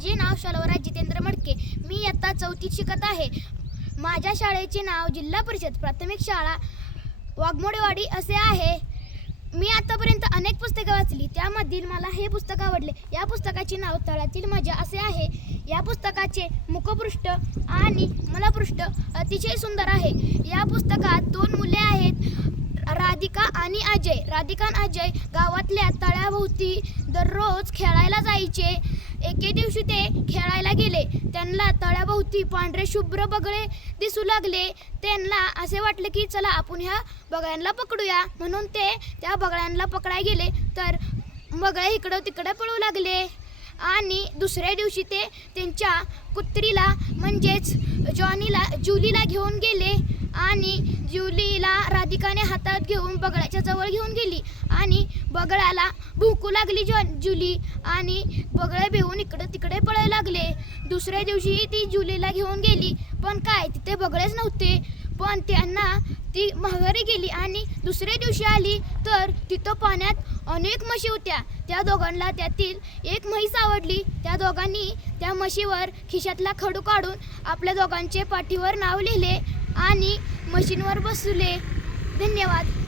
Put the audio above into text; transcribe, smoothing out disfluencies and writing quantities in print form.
माझे नाव शलवराज जितेंद्र मडके। मी इयत्ता 4थीत शिकत आहे। माझ्या शाळेचे नाव जिल्हा परिषद प्राथमिक शाळा वाघमोडेवाडी असे आहे। मी आतापर्यंत अनेक पुस्तके वाचली, त्यामधील मला हे पुस्तक आवडले। या पुस्तकाचे नाव तळ्यातील मजा असे आहे। या पुस्तकाचे मुखपृष्ठ आणि मलपृष्ठ अतिशय सुंदर आहे। या पुस्तकात 2 मुले आहेत, राधिका आणि अजय। राधिका आणि अजय गावातल्या तळ्याभोवती दररोज खेळायला जायचे। एके दिवशी ते खेळायला गेले, त्यांना तळ्याभोवती पांढरे शुभ्र बगळे दिसू लागले। त्यांना असे वाटले की चला आपण ह्या बगळ्यांना पकडूया, म्हणून ते त्या बगळ्यांना पकडायला गेले, तर बगळे इकडं तिकडं पळू लागले। आणि दुसऱ्या दिवशी ते त्यांच्या कुत्रीला म्हणजेच जुलीला घेऊन गेले आणि जुलीला राधिकाने हातात घेऊन बगळ्याच्या जवळ घेऊन गेली आणि बगळ्याला भुंकू लागली जुली आणि बगळे भिवून इकडे तिकडे पळायला लागले। दुसऱ्या दिवशी ती जुलीला घेऊन गेली, पण काय तिथे बगळेच नव्हते। पण त्यांना ती माघारी गेली आणि दुसऱ्या दिवशी आली तर तिथं पाण्यात अनेक म्हशी होत्या। त्या दोघांना त्यातील एक म्हैस आवडली। त्या दोघांनी त्या म्हशीवर खिशातला खडू काढून आपल्या दोघांचे पाठीवर नाव लिहिले आणि म्हशींवर बसले। धन्यवाद।